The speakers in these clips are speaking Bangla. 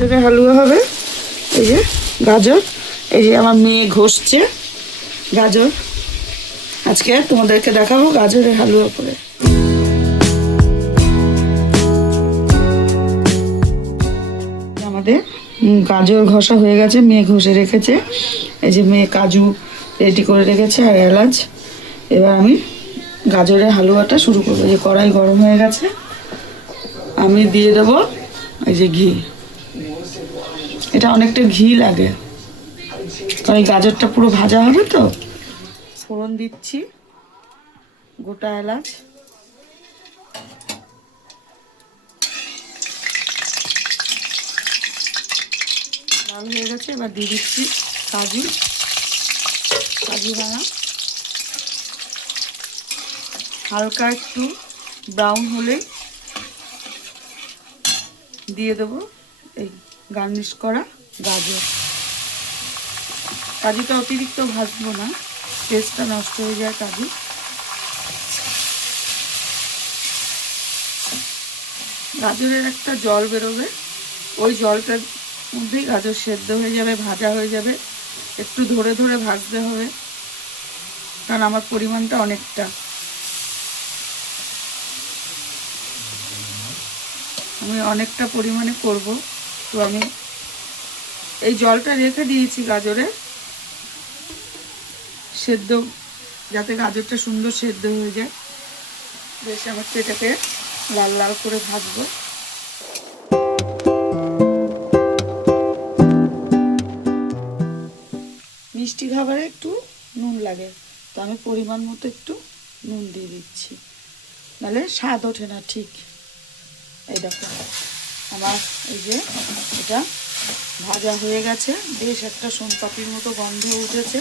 গাজরের হালুয়া হবে। এই যে গাজর, এই যে আমার মেয়ে ঘষছে গাজর। আজকে তোমাদেরকে দেখাবো গাজরের হালুয়া করে। আমাদের গাজর ঘষা হয়ে গেছে, মেয়ে ঘষে রেখেছে। এই যে মেয়ে কাজু রেডি করে রেখেছে আর এলাচ। এবার আমি গাজরের হালুয়াটা শুরু করবো। যে কড়াই গরম হয়ে গেছে, আমি দিয়ে দেবো এই যে ঘি। এটা অনেকটা ঘি লাগে, কারণ এই গাজরটা পুরো ভাজা হবে তো। ফোড়ন দিচ্ছি, গোটা এলাচ, লাল হয়ে গেছে। এবার দিয়ে দিচ্ছি কাজু ভাঙা। হালকা একটু ব্রাউন হলে দিয়ে দেবো এই গার্নিশ করা গাজর। কাজুটা অতিরিক্ত ভাজবো না, টেস্টটা নষ্ট হয়ে যায় কাজু। গাজরের একটা জল বেরোবে, ওই জলটার মধ্যেই গাজর সেদ্ধ হয়ে যাবে, ভাজা হয়ে যাবে। একটু ধরে ধরে ভাজতে হবে, কারণ আমার পরিমাণটা অনেকটা। আমি অনেকটা পরিমাণে করব, তো আমি এই জলটা রেখে দিয়েছি গাজরে সেদ্ধ, যাতে গাজরটা সুন্দর সেদ্ধ হয়ে যায়। বেশ আমার এটাকে লাল লাল করে ভাজবো। মিষ্টি খাবারে একটু নুন লাগে, তো আমি পরিমাণ মতো একটু নুন দিয়ে দিচ্ছি, নাহলে স্বাদ ওঠে না ঠিক। এই দেখো আমার এই যে এটা ভাজা হয়ে গেছে, বেশ একটা সোনপাপির মতো গন্ধ উঠেছে।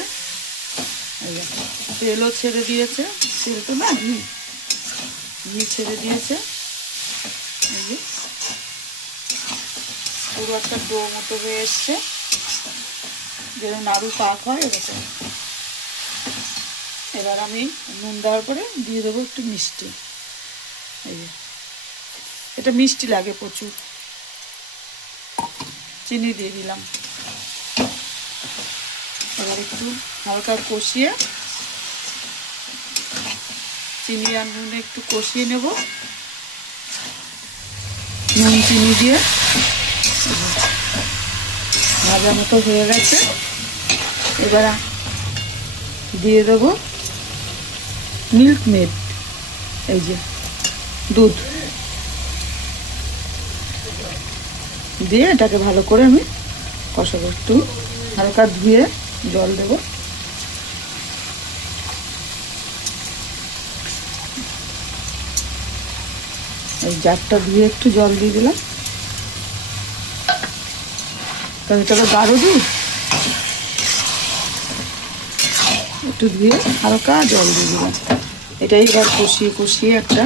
এই দেখো তেলও ছেড়ে দিয়েছে, তেল তো না ঘি ছেড়ে দিয়েছে। এই যে পুরো একটা ডো মতো হয়ে এসছে, যেরকম নাড়ু পাক হয় এরকম। এবার আমি নুন দেওয়ার পরে দিয়ে দেবো একটু মিষ্টি। এই যে এটা মিষ্টি লাগে প্রচুর, চিনি দিয়ে দিলাম। এবার একটু হালকা কষিয়ে, চিনি আর নুনে একটু কষিয়ে নেব। নুন চিনি দিয়ে ভাজা মতো হয়ে গেছে। এবার দিয়ে দেবো মিল্ক মেড, এই যে দুধ দিয়ে এটাকে ভালো করে আমি কষাবো। একটু হালকা ধুয়ে জল দেবো। এই জারটা ধুয়ে একটু জল দিয়ে দিলাম, কারণ এটা তো গাঢ় দুধ। একটু ধুয়ে হালকা জল দিয়ে দিলাম। এটাই এবার কষিয়ে কষিয়ে একটা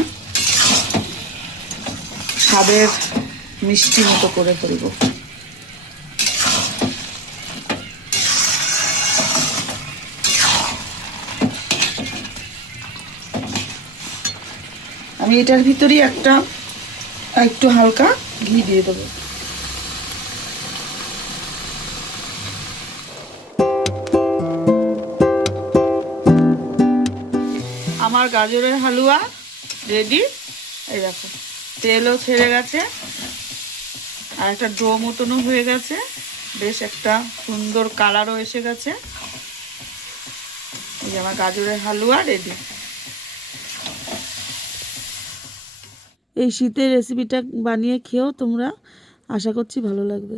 স্বাদের মিষ্টি মতো করে ফেলবো। আমি এটার ভিতরেই একটু হালকা ঘি দিয়ে দেবো। আমার গাজরের হালুয়া রেডি। এই দেখো তেলও ছেড়ে গেছে, আর একটা ডো মতনও হয়ে গেছে, বেশ একটা সুন্দর কালারও এসে গেছে। এই যে আমার গাজরের হালুয়া রেডি। এই শীতের রেসিপিটা বানিয়ে খেয়েও তোমরা, আশা করছি ভালো লাগবে।